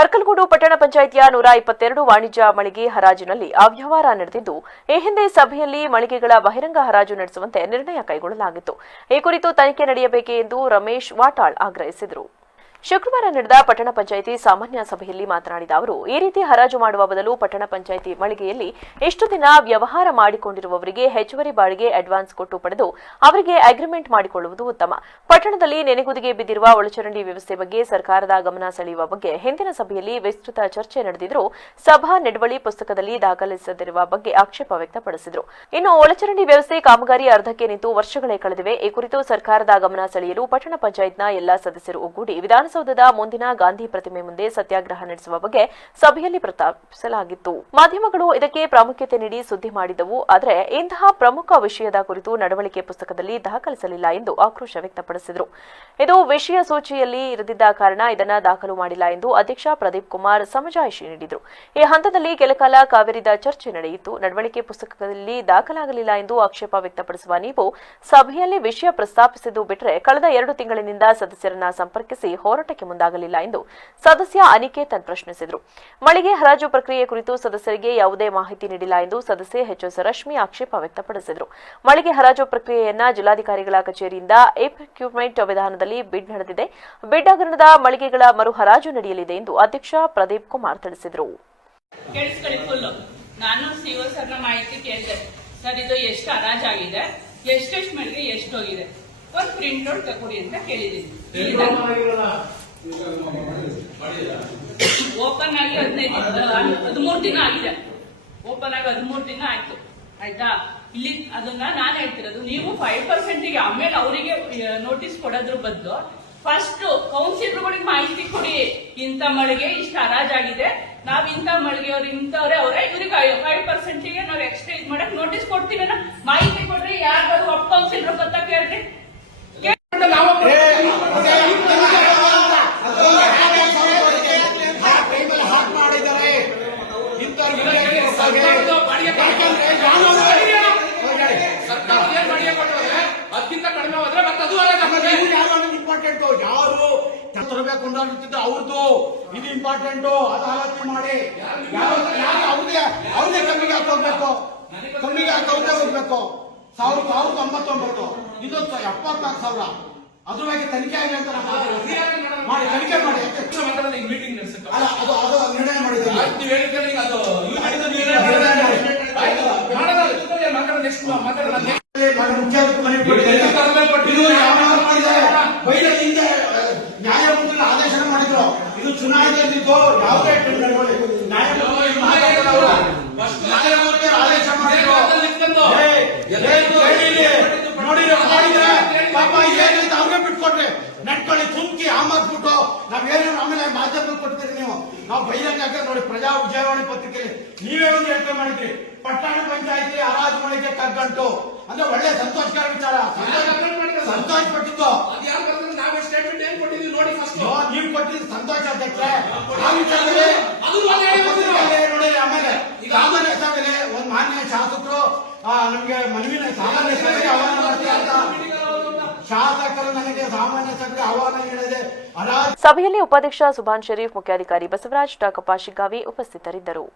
ಅರ್ಕಲಗೂಡು ಪಟ್ಟಣ ಪಂಚಾಯಿತಿಯ 122 ವಾಣಿಜ್ಯ ಮಳಿಗೆ ಹರಾಜಿನಲ್ಲಿ ಅವ್ಯವಹಾರ ನಡೆದಿದ್ದು, ಈ ಹಿಂದೆ ಸಭೆಯಲ್ಲಿ ಮಳಿಗೆಗಳ ಬಹಿರಂಗ ಹರಾಜು ನಡೆಸುವಂತೆ ನಿರ್ಣಯ ಕೈಗೊಳ್ಳಲಾಗಿತ್ತು. ಈ ಕುರಿತು ತನಿಖೆ ನಡೆಯಬೇಕೆ ಎಂದು ರಮೇಶ್ ವಾಟಾಳ್ ಆಗ್ರಹಿಸಿದರು. ಶುಕ್ರವಾರ ನಡೆದ ಪಟ್ಟಣ ಪಂಚಾಯಿತಿ ಸಾಮಾನ್ಯ ಸಭೆಯಲ್ಲಿ ಮಾತನಾಡಿದ ಅವರು, ಈ ರೀತಿ ಹರಾಜು ಮಾಡುವ ಬದಲು ಪಟ್ಟಣ ಪಂಚಾಯಿತಿ ಮಳಿಗೆಯಲ್ಲಿ ಇಷ್ಟು ದಿನ ವ್ಯವಹಾರ ಮಾಡಿಕೊಂಡಿರುವವರಿಗೆ ಹೆಚ್ಚುವರಿ ಬಾಡಿಗೆ ಅಡ್ವಾನ್ಸ್ ಕೊಟ್ಟು ಪಡೆದು ಅವರಿಗೆ ಅಗ್ರಿಮೆಂಟ್ ಮಾಡಿಕೊಳ್ಳುವುದು ಉತ್ತಮ. ಪಟ್ಟಣದಲ್ಲಿ ನೆನೆಗುದಿಗೆ ಬಿದ್ದಿರುವ ಒಳಚರಂಡಿ ವ್ಯವಸ್ಥೆ ಬಗ್ಗೆ ಸರ್ಕಾರದ ಗಮನ ಸೆಳೆಯುವ ಬಗ್ಗೆ ಹಿಂದಿನ ಸಭೆಯಲ್ಲಿ ವಿಸ್ತೃತ ಚರ್ಚೆ ನಡೆದಿದ್ದರೂ ಸಭಾ ನಡವಳಿ ಪುಸ್ತಕದಲ್ಲಿ ದಾಖಲಿಸದಿರುವ ಬಗ್ಗೆ ಆಕ್ಷೇಪ ವ್ಯಕ್ತಪಡಿಸಿದರು. ಇನ್ನು ಒಳಚರಂಡಿ ವ್ಯವಸ್ಥೆ ಕಾಮಗಾರಿ ಅರ್ಧಕ್ಕೆ ನಿಂತು ವರ್ಷಗಳೇ ಕಳೆದಿವೆ. ಈ ಕುರಿತು ಸರ್ಕಾರದ ಗಮನ ಸೆಳೆಯಲು ಪಟ್ಟಣ ಪಂಚಾಯತ್ನ ಎಲ್ಲಾ ಸದಸ್ಯರು ಒಗ್ಗೂಡಿ ವಿಧಾನಸೌಧದ ಮುಂದಿನ ಗಾಂಧಿ ಪ್ರತಿಮೆ ಮುಂದೆ ಸತ್ಯಾಗ್ರಹ ನಡೆಸುವ ಬಗ್ಗೆ ಸಭೆಯಲ್ಲಿ ಪ್ರಸ್ತಾಪಿಸಲಾಗಿತ್ತು. ಮಾಧ್ಯಮಗಳು ಇದಕ್ಕೆ ಪ್ರಾಮುಖ್ಯತೆ ನೀಡಿ ಸುದ್ದಿ ಮಾಡಿದವು. ಆದರೆ ಇಂತಹ ಪ್ರಮುಖ ವಿಷಯದ ಕುರಿತು ನಡವಳಿಕೆ ಪುಸ್ತಕದಲ್ಲಿ ದಾಖಲಿಸಲಿಲ್ಲ ಎಂದು ಆಕ್ರೋಶ ವ್ಯಕ್ತಪಡಿಸಿದರು. ಇದು ವಿಷಯ ಸೂಚಿಯಲ್ಲಿ ಇರದಿದ್ದ ಕಾರಣ ಇದನ್ನು ದಾಖಲು ಮಾಡಿಲ್ಲ ಎಂದು ಅಧ್ಯಕ್ಷ ಪ್ರದೀಪ್ ಕುಮಾರ್ ಸಮಜಾಯಿಷಿ ನೀಡಿದರು. ಈ ಹಂತದಲ್ಲಿ ಕೆಲಕಾಲ ಕಾವೇರಿದ ಚರ್ಚೆ ನಡೆಯಿತು. ನಡವಳಿಕೆ ಪುಸ್ತಕದಲ್ಲಿ ದಾಖಲಾಗಲಿಲ್ಲ ಎಂದು ಆಕ್ಷೇಪ ವ್ಯಕ್ತಪಡಿಸುವ ನೀವು ಸಭೆಯಲ್ಲಿ ವಿಷಯ ಪ್ರಸ್ತಾಪಿಸಿದ್ದು ಬಿಟ್ಟರೆ ಕಳೆದ 2 ತಿಂಗಳಿನಿಂದ ಸದಸ್ಯರನ್ನ ಸಂಪರ್ಕಿಸಿ ಹೋರಾಟಕ್ಕೆ ಮುಂದಾಗಲಿಲ್ಲ ಎಂದು ಸದಸ್ಯ ಅನಿಕೇತನ್ ಪ್ರಶ್ನಿಸಿದರು. ಮಳಿಗೆ ಹರಾಜು ಪ್ರಕ್ರಿಯೆ ಕುರಿತು ಸದಸ್ಯರಿಗೆ ಯಾವುದೇ ಮಾಹಿತಿ ನೀಡಿಲ್ಲ ಎಂದು ಸದಸ್ಯೆ ಎಚ್ಎಸ್ ರಶ್ಮಿ ಆಕ್ಷೇಪ ವ್ಯಕ್ತಪಡಿಸಿದರು. ಮಳಿಗೆ ಹರಾಜು ಪ್ರಕ್ರಿಯೆಯನ್ನ ಜಿಲ್ಲಾಧಿಕಾರಿಗಳ ಕಚೇರಿಯಿಂದ ಎಪ್ರಿಕ್ಯೂರ್ಮೆಂಟ್ ವಿಧಾನದಲ್ಲಿ ಬಿಡ್ ನಡೆದಿದೆ. ಬಿಡ್ ಹಗರಣದ ಮಳಿಗೆಗಳ ಮರು ಹರಾಜು ನಡೆಯಲಿದೆ ಎಂದು ಅಧ್ಯಕ್ಷ ಪ್ರದೀಪ್ ಕುಮಾರ್ ತಿಳಿಸಿದರು. ನಾನು ಸಿಒ ಸರ್ನ ಮಾಹಿತಿ ಕೇಳಿದೆ. ಸರ್, ಇದು ಎಷ್ಟು ಹರಾಜಾಗಿದೆ, ಎಷ್ಟೆಷ್ಟು ಮಳಿಗೆ ಎಷ್ಟು ಹೋಗಿದೆ, ಒಂದು ಪ್ರಿಂಟ್ ಔಟ್ ತಗೊಡಿ ಅಂತ ಕೇಳಿದ್ದೀನಿ. ಓಪನ್ ಆಗಿ 13 ದಿನ ಆಗಿದೆ. ಓಪನ್ ಆಗಿ 13 ದಿನ ಆಯ್ತು. ಆಯ್ತಾ? ಇಲ್ಲಿ ಅದನ್ನ ನಾನು ಹೇಳ್ತಿರೋದು, ನೀವು 5%ಗೆ ಆಮೇಲೆ ಅವರಿಗೆ ನೋಟಿಸ್ ಕೊಡೋದ್ರ ಬದಲು ಫಸ್ಟ್ ಕೌನ್ಸಿಲರ್ಗಳಿಗೆ ಮಾಹಿತಿ ಕೊಡಿ. ಇಂಥ ಮಳಿಗೆ ಇಷ್ಟು ಹರಾಜಾಗಿದೆ, ನಾವ್ ಇಂಥ ಮಳಿಗೆಯವ್ರು ಇಂಥವ್ರೆ ಅವರೇ, ಇವ್ರಿಗೆ 5%ಗೆ ನಾವು ಎಕ್ಸ್ಟ್ರಾ ಇದು ಮಾಡಕ್ ನೋಟಿಸ್ ಕೊಡ್ತೀವಿ. ಮಾಹಿತಿ ಕೊಡ್ರಿ. ಯಾರು ಒಬ್ಬ ಕೌನ್ಸಿಲರ್ ಗೊತ್ತಾ ಕೇಳ್ರಿ. ಯಾರು ತರಬೇಕು ಅವ್ರದ್ದು ಇದು ಇಂಪಾರ್ಟೆಂಟ್. ಅದು ಆಲೋಚನೆ ಮಾಡಿ ಅವ್ರಿಗೆ ಕಮ್ಮಿಗೆ ಹಾಕೋಬೇಕು, ಕಮ್ಮಿಗೆ ಹಾಕೋದೇ ಹೋಗ್ಬೇಕು. 1999 ಇದು 74,000. ಅದ್ರ ಬಗ್ಗೆ ತನಿಖೆ ಆಗಿ ಅಂತ ಮಾಡಿ ತನಿಖೆ ಮಾಡಿ ಅಲ್ಲ, ಅದು ನಿರ್ಣಯ ಮಾಡಿದ್ದೀವಿ. ನ್ಯಾಯಮೂರ್ತಿಗಳ ಆದೇಶ ಮಾಡಿದ್ರು. ಇದು ಚುನಾವಣೆಯಲ್ಲಿದ್ದು ಯಾವುದೇ ನ್ಯಾಯಮೂರ್ತಿಗಳ ಆದೇಶ ಮಾಡಿದ್ರು. ನೋಡಿದ್ರೆ ಪಾಪ ಏನಂತ ಅವ್ರಿಗೆ ಬಿಟ್ಕೊಟ್ರೆ ನಡ್ಕೊಳ್ಳಿ, ಸುಮ್ಕಿ ಆಮಾಕ್ಬಿಟ್ಟು ನಾವೇನೇನು ಆಮೇಲೆ ಮಾಧ್ಯಮ ಕೊಡ್ತೀರಿ ನೀವು. ನಾವು ಬಹಿರಂಗ ನೋಡಿ ಪ್ರಜಾ ವಿಜಯವಾಣಿ ಪತ್ರಿಕೆಯಲ್ಲಿ ನೀವೇ ಒಂದು ಹೇಳಿಕೆ ಮಾಡಿದ್ರಿ, ಪಟ್ಟಣ ಪಂಚಾಯಿತಿ ಹರಾಜು ಮಳಿಗೆ ಕಗ್ಗಂಟು ಅಂದ್ರೆ ಒಳ್ಳೆ ಸಂತೋಷಕರ ವಿಚಾರ. ಸಂತೋಷ ಪಟ್ಟಿದ್ದು ನೀವು ಕೊಟ್ಟಿದ್ದು ಸಂತೋಷ ಅಧ್ಯಕ್ಷೆ. ಆ ವಿಚಾರದಲ್ಲಿ ನೋಡಿ ಆಮೇಲೆ ಸಾಮಾನ್ಯ ಸಭೆಯಲ್ಲಿ ಒಂದು ಮಾನ್ಯ ಶಾಸಕರು ನಮ್ಗೆ ಮನವಿನ ಸಾಮಾನ್ಯ ಸಭೆಗೆ ಆಹ್ವಾನ ಮಾಡ್ತೀವಿ ಅಂತ ಶಾಸಕರು ನನಗೆ ಸಾಮಾನ್ಯ ಸಭೆಗೆ ಆಹ್ವಾನ ನೀಡಿದೆ. ಸಭೆಯಲ್ಲಿ ಉಪಾಧ್ಯಕ್ಷ ಸುಭಾನ್ ಶರೀಫ್, ಮುಖ್ಯಾಧಿಕಾರಿ ಬಸವರಾಜ್, ಡಾಕಪ್ಪ ಶಿಗ್ಗಾವಿ ಉಪಸ್ಥಿತರಿದ್ದರು.